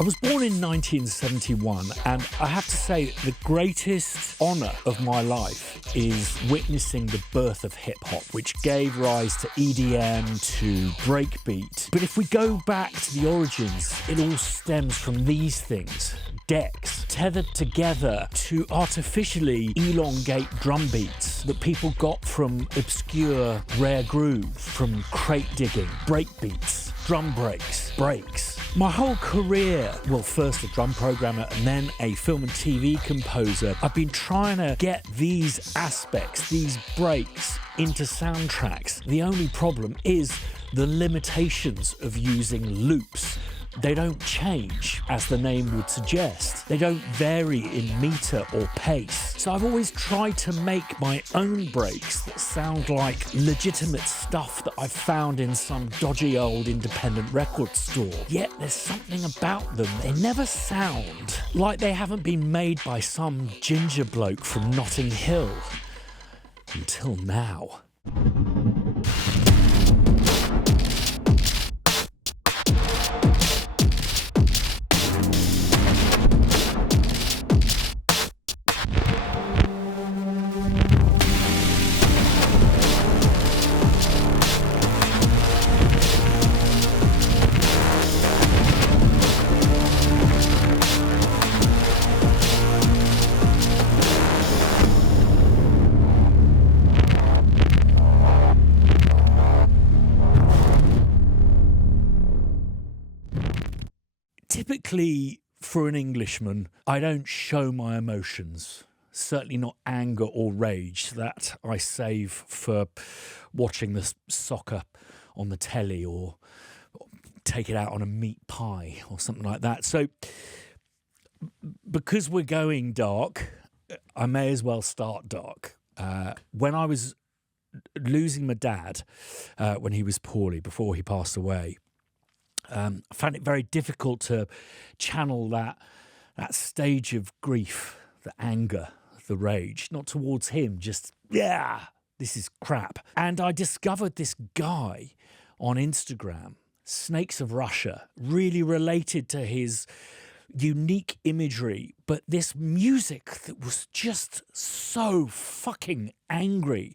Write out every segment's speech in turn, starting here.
I was born in 1971, and I have to say the greatest honour of my life is witnessing the birth of hip-hop, which gave rise to EDM, to breakbeat. But if we go back to the origins, it all stems from these things. Decks tethered together to artificially elongate drum beats that people got from obscure rare grooves, from crate digging, breakbeats, drum breaks. My whole career, well, first a drum programmer and then a film and TV composer, I've been trying to get these aspects, these breaks, into soundtracks. The only problem is the limitations of using loops. They don't change, as the name would suggest. They don't vary in meter or pace. So I've always tried to make my own breaks that sound like legitimate stuff that I've found in some dodgy old independent record store. Yet there's something about them. They never sound like they haven't been made by some ginger bloke from Notting Hill. Until now. Typically, for an Englishman, I don't show my emotions. Certainly not anger or rage. That I save for watching the soccer on the telly or take it out on a meat pie or something like that. So, because we're going dark, I may as well start dark. When I was losing my dad, when he was poorly, before he passed away, I found it very difficult to channel that stage of grief, the anger, the rage, not towards him, just, yeah, this is crap. And I discovered this guy on Instagram, Snakes of Russia, really related to his unique imagery, but this music that was just so fucking angry.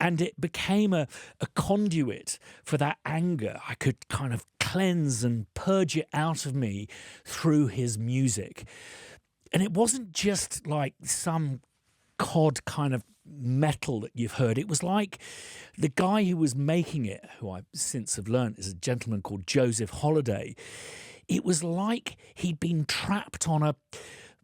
And it became a conduit for that anger. I could kind of cleanse and purge it out of me through his music. And it wasn't just like some cod kind of metal that you've heard. It was like the guy who was making it, who I since have learned is a gentleman called Joseph Holliday. It was like he'd been trapped on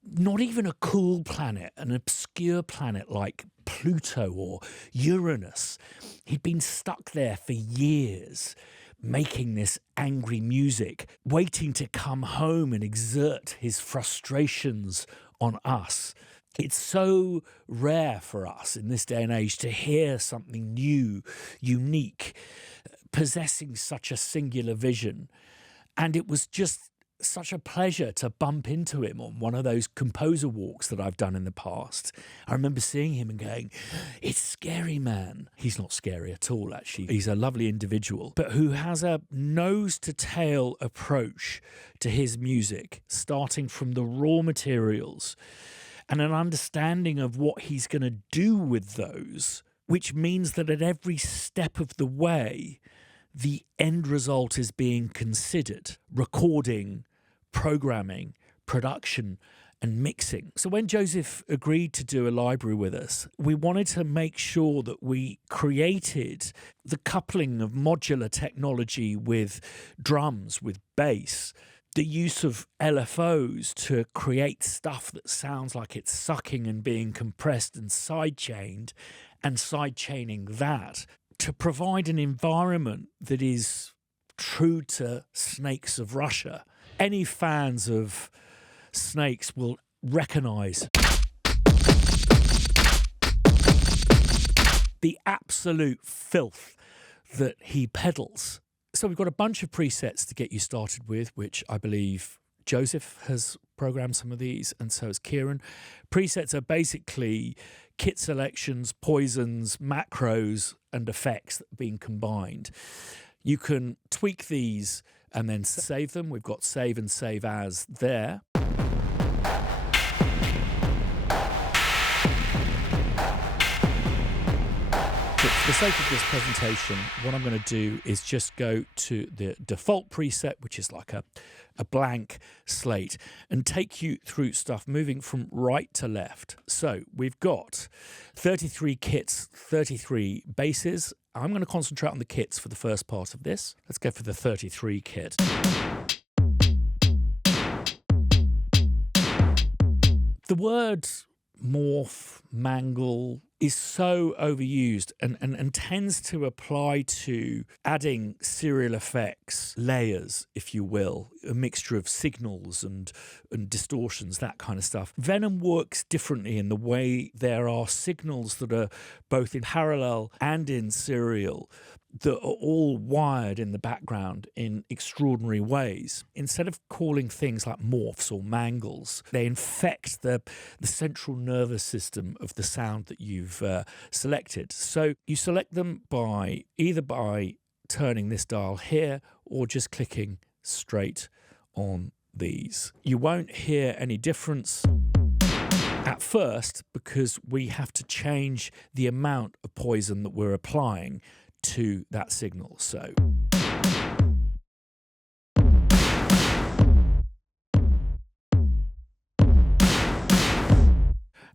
not even a cool planet, an obscure planet like Pluto or Uranus. He'd been stuck there for years, making this angry music, waiting to come home and exert his frustrations on us. It's so rare for us in this day and age to hear something new, unique, possessing such a singular vision. And it was just such a pleasure to bump into him on one of those composer walks that I've done in the past. I remember seeing him and going, it's scary, man. He's not scary at all, actually. He's a lovely individual, but who has a nose-to-tail approach to his music, starting from the raw materials and an understanding of what he's going to do with those, which means that at every step of the way, the end result is being considered. Recording, programming, production, and mixing. So when Joseph agreed to do a library with us, we wanted to make sure that we created the coupling of modular technology with drums, with bass, the use of LFOs to create stuff that sounds like it's sucking and being compressed and side-chained, and side-chaining that, to provide an environment that is true to Snakes of Russia. Any fans of Snakes will recognise the absolute filth that he peddles. So we've got a bunch of presets to get you started with, which I believe Joseph has programmed some of these, and so has Kieran. Presets are basically kit selections, poisons, macros, and effects that have been combined. You can tweak these and then save them. We've got save and save as there. But for the sake of this presentation, what I'm going to do is just go to the default preset, which is like a blank slate, and take you through stuff moving from right to left. So we've got 33 kits, 33 basses. I'm going to concentrate on the kits for the first part of this. Let's go for the 33 kit. The word morph, mangle is so overused and tends to apply to adding serial effects, layers, if you will, a mixture of signals and distortions, that kind of stuff. Venom works differently in the way there are signals that are both in parallel and in serial that are all wired in the background in extraordinary ways. Instead of calling things like morphs or mangles, they infect the central nervous system of the sound that you've selected. So you select them either by turning this dial here or just clicking straight on these. You won't hear any difference at first because we have to change the amount of poison that we're applying to that signal. So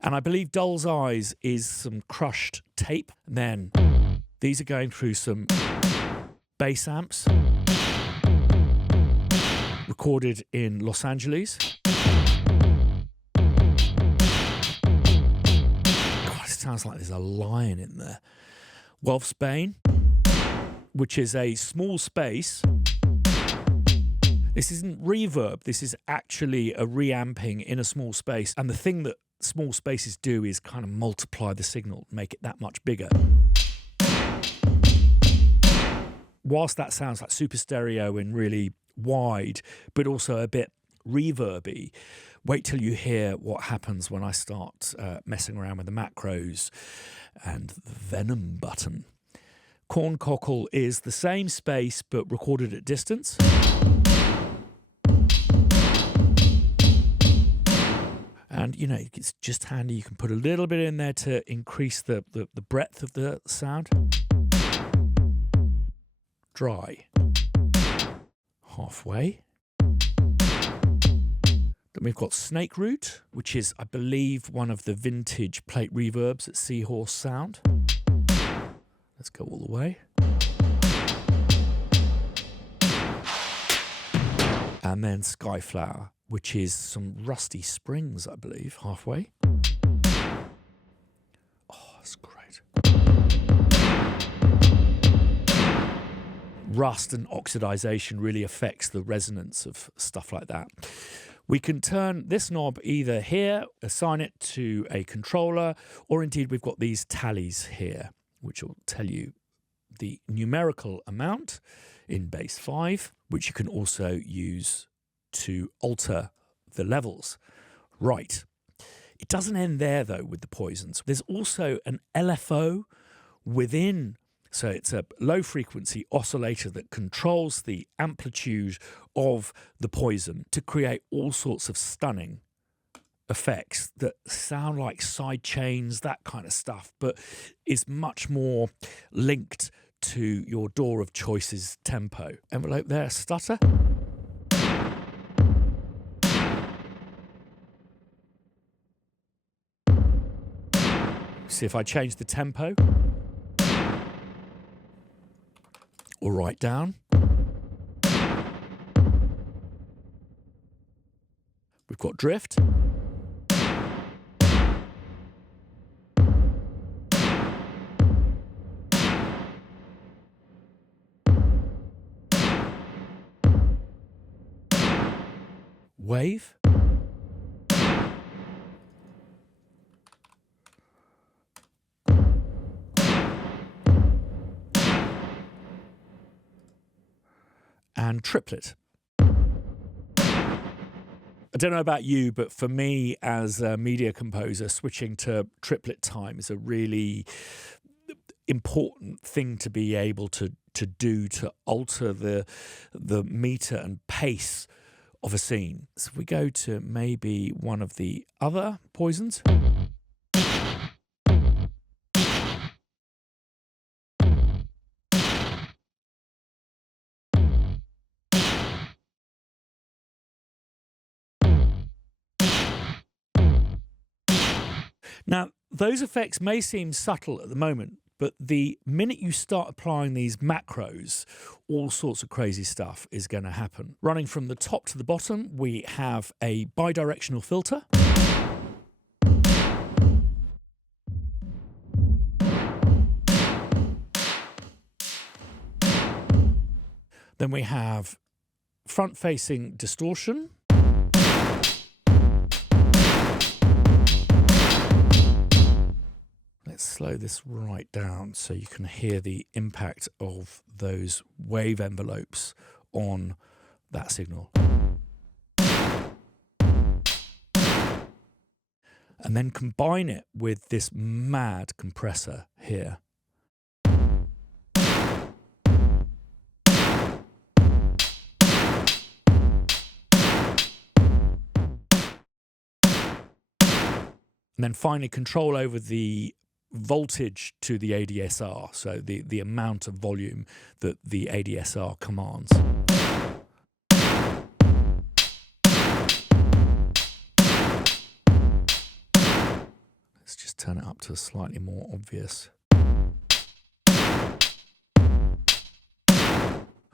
and I believe Doll's Eyes is some crushed tape. And then these are going through some bass amps recorded in Los Angeles. God, it sounds like there's a lion in there. Wolfsbane, which is a small space. This isn't reverb, this is actually a reamping in a small space. And the thing that small spaces do is kind of multiply the signal, make it that much bigger. Whilst that sounds like super stereo and really wide, but also a bit reverby, wait till you hear what happens when I start messing around with the macros and the Venom button. Corncockle is the same space but recorded at distance. And, you know, it's just handy. You can put a little bit in there to increase the breadth of the sound. Dry. Halfway. Then we've got Snake Root, which is, I believe, one of the vintage plate reverbs at Seahorse Sound. Let's go all the way. And then Skyflower, which is some Rusty Springs, I believe, halfway. Oh, that's great. Rust and oxidization really affects the resonance of stuff like that. We can turn this knob either here, assign it to a controller, or indeed we've got these tallies here, which will tell you the numerical amount in bass 5, which you can also use to alter the levels. Right. It doesn't end there, though, with the poisons. There's also an LFO within. So it's a low-frequency oscillator that controls the amplitude of the poison to create all sorts of stunning effects that sound like side chains, that kind of stuff, but is much more linked to your Door of Choice's tempo. Envelope there, stutter. See if I change the tempo. Or right down. We've got drift. Wave. And triplet. I don't know about you, but for me as a media composer, switching to triplet time is a really important thing to be able to to do to alter the meter and pace of a scene. So if we go to maybe one of the other poisons. Now, those effects may seem subtle at the moment, but the minute you start applying these macros, all sorts of crazy stuff is going to happen. Running from the top to the bottom, we have a bidirectional filter. Then we have front-facing distortion. Let's slow this right down so you can hear the impact of those wave envelopes on that signal. And then combine it with this mad compressor here. And then finally control over the voltage to the ADSR, so the amount of volume that the ADSR commands. Let's just turn it up to slightly more obvious.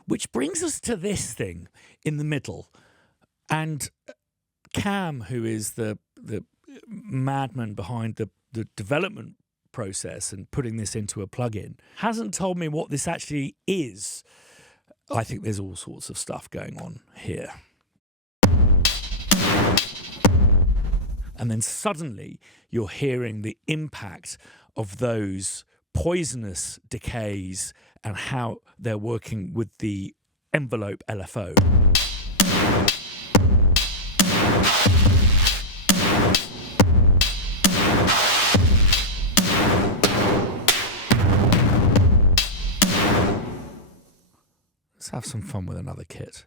Which brings us to this thing in the middle. And Cam, who is the madman behind the development process and putting this into a plugin, hasn't told me what this actually is. I think there's all sorts of stuff going on here. And then suddenly you're hearing the impact of those poisonous decays and how they're working with the envelope LFO. Let's have some fun with another kit.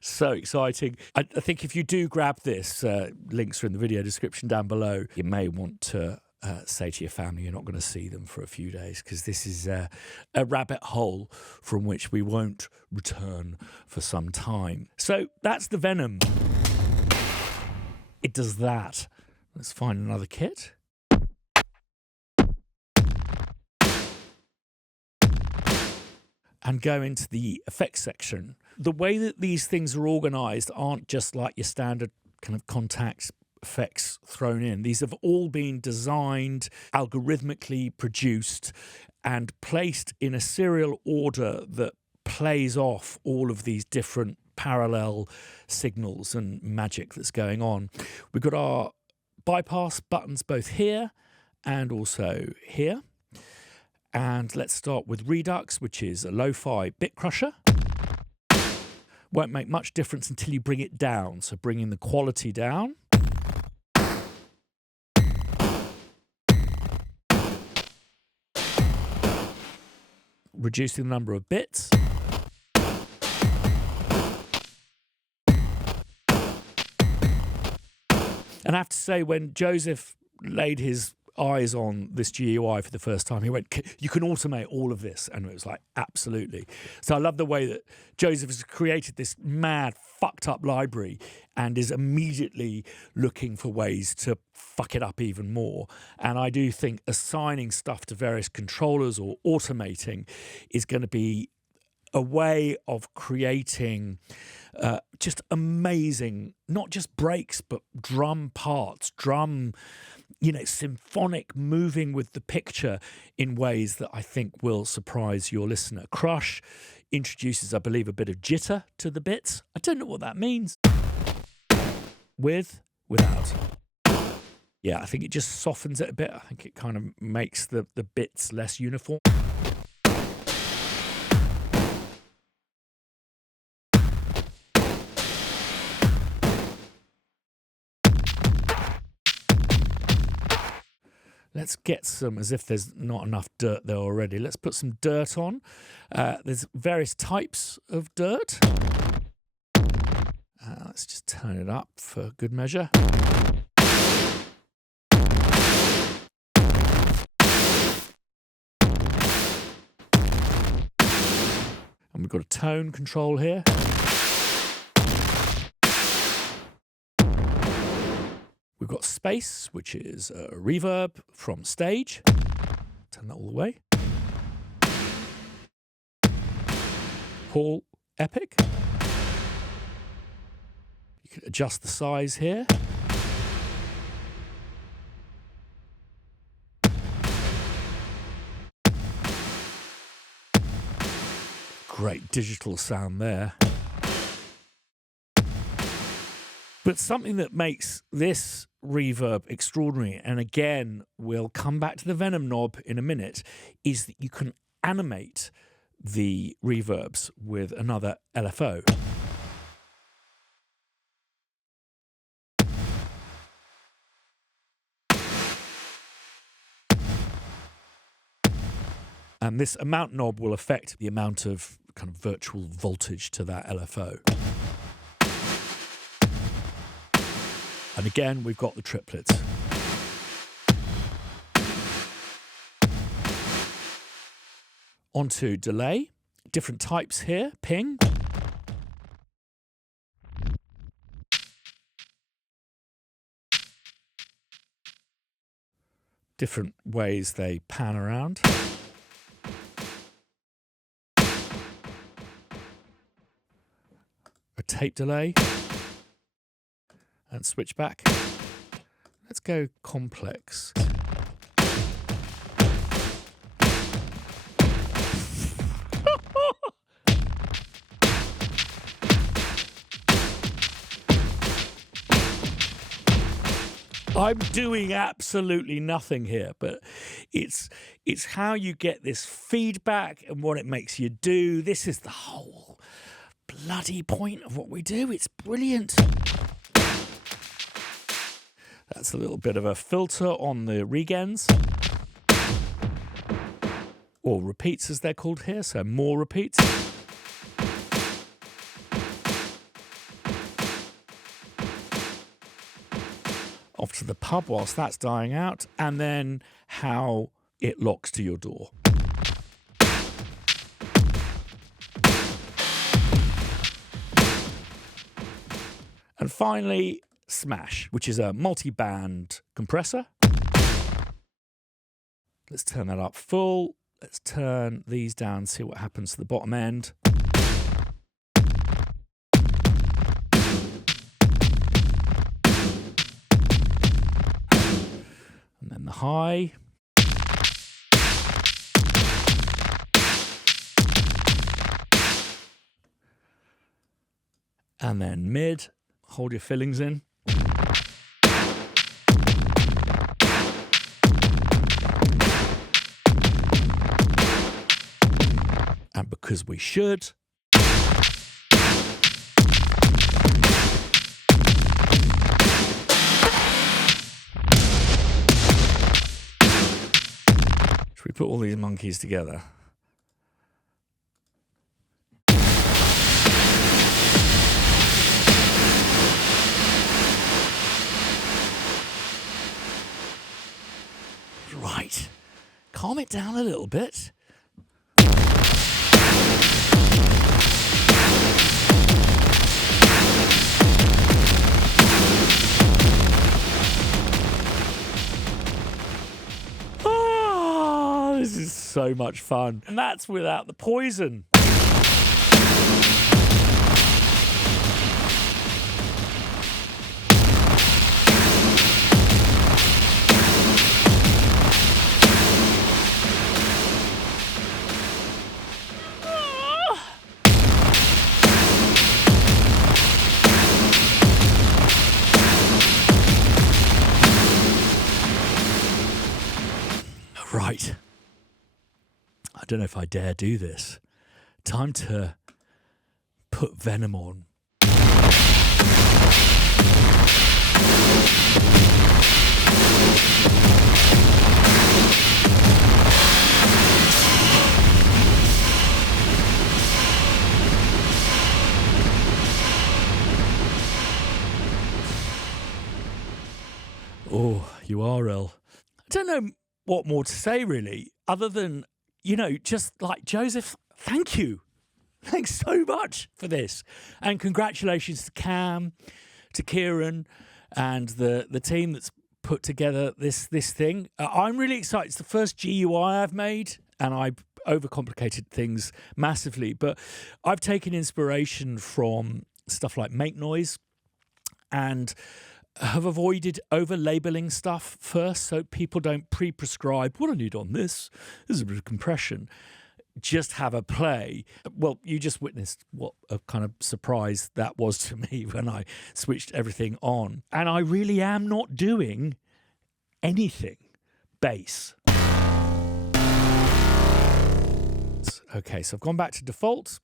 So exciting. I think if you do grab this, links are in the video description down below, you may want to say to your family you're not going to see them for a few days, because this is a rabbit hole from which we won't return for some time. So that's the Venom. It does that. Let's find another kit. And go into the effects section. The way that these things are organized aren't just like your standard kind of contact effects thrown in. These have all been designed, algorithmically produced, and placed in a serial order that plays off all of these different parallel signals and magic that's going on. We've got our bypass buttons both here and also here. And let's start with Redux, which is a lo-fi bit crusher. Won't make much difference until you bring it down. So bringing the quality down. Reducing the number of bits. And I have to say, when Joseph laid his eyes on this GUI for the first time, he went, you can automate all of this. And it was like, absolutely. So I love the way that Joseph has created this mad, fucked up library and is immediately looking for ways to fuck it up even more. And I do think assigning stuff to various controllers or automating is going to be a way of creating just amazing, not just breaks, but drum parts, drum symphonic, moving with the picture in ways that I think will surprise your listener. Crush introduces, I believe, a bit of jitter to the bits. I don't know what that means. Without. Yeah, I think it just softens it a bit. I think it kind of makes the bits less uniform. Let's get some, as if there's not enough dirt there already. Let's put some dirt on. There's various types of dirt. Let's just turn it up for good measure. And we've got a tone control here. We've got space, which is a reverb from stage. Turn that all the way. Hall Epic. You can adjust the size here. Great digital sound there. But something that makes this reverb extraordinary, and again, we'll come back to the Venom knob in a minute, is that you can animate the reverbs with another LFO. And this amount knob will affect the amount of kind of virtual voltage to that LFO. And again, we've got the triplets. Onto delay. Different types here. Ping. Different ways they pan around. A tape delay. And switch back. Let's go complex. I'm doing absolutely nothing here, but it's how you get this feedback and what it makes you do. This is the whole bloody point of what we do. It's brilliant. That's a little bit of a filter on the regens, or repeats as they're called here, so more repeats. Off to the pub whilst that's dying out, and then how it locks to your door. And finally, Smash, which is a multi-band compressor. Let's turn that up full. Let's turn these down, see what happens to the bottom end. And then the high. And then mid. Hold your fillings in. And because we should, should we put all these monkeys together? Right. Calm it down a little bit. This is so much fun. And that's without the poison. don't know if I dare do this. Time to put Venom on. Oh, you are ill. I don't know what more to say, really, other than, just like, Joseph, thank you. Thanks so much for this. And congratulations to Cam, to Kieran, and the team that's put together this thing. I'm really excited. It's the first GUI I've made, and I overcomplicated things massively. But I've taken inspiration from stuff like Make Noise and have avoided over-labeling stuff first so people don't pre-prescribe, what I need on this is a bit of compression. Just have a play. Well, you just witnessed what a kind of surprise that was to me when I switched everything on. And I really am not doing anything bass. Okay, so I've gone back to default.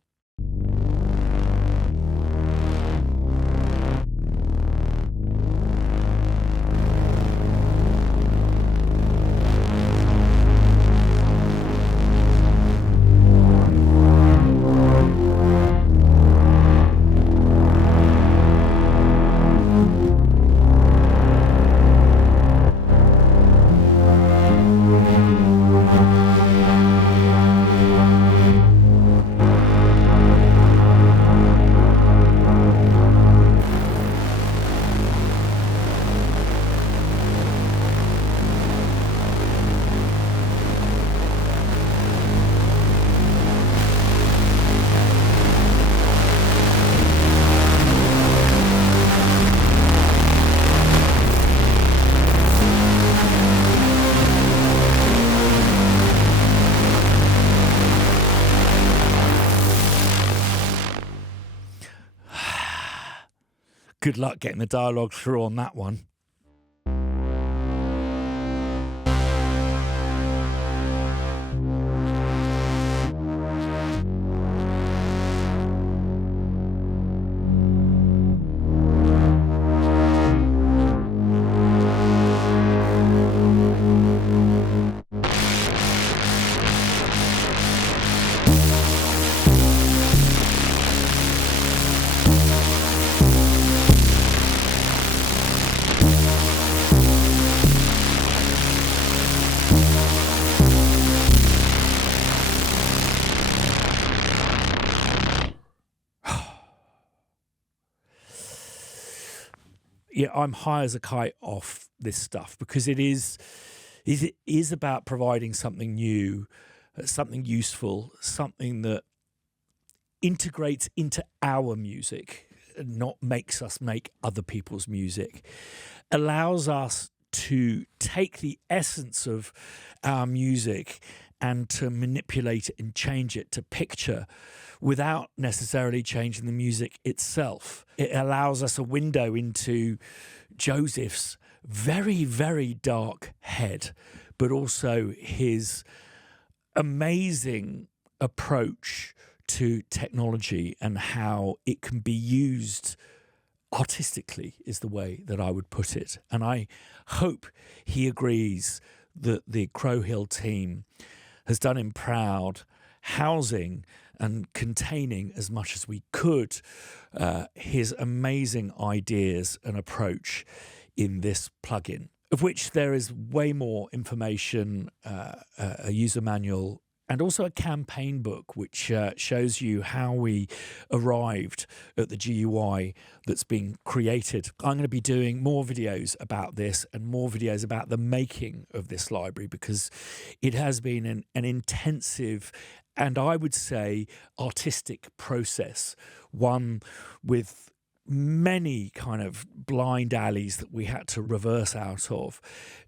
Good luck getting the dialogue through on that one. Yeah, I'm high as a kite off this stuff because it is about providing something new, something useful, something that integrates into our music, not makes us make other people's music, allows us to take the essence of our music and to manipulate it and change it to picture without necessarily changing the music itself. It allows us a window into Joseph's very, very dark head, but also his amazing approach to technology and how it can be used artistically is the way that I would put it. And I hope he agrees that the Crow Hill team has done him proud, housing and containing as much as we could his amazing ideas and approach in this plugin, of which there is way more information, a user manual, and also a campaign book which shows you how we arrived at the GUI that's been created. I'm going to be doing more videos about this and more videos about the making of this library because it has been an intensive and I would say artistic process, one with many kind of blind alleys that we had to reverse out of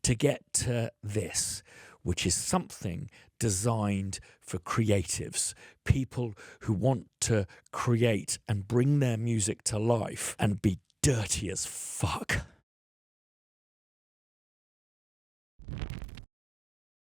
to get to this, which is something designed for creatives, people who want to create and bring their music to life and be dirty as fuck.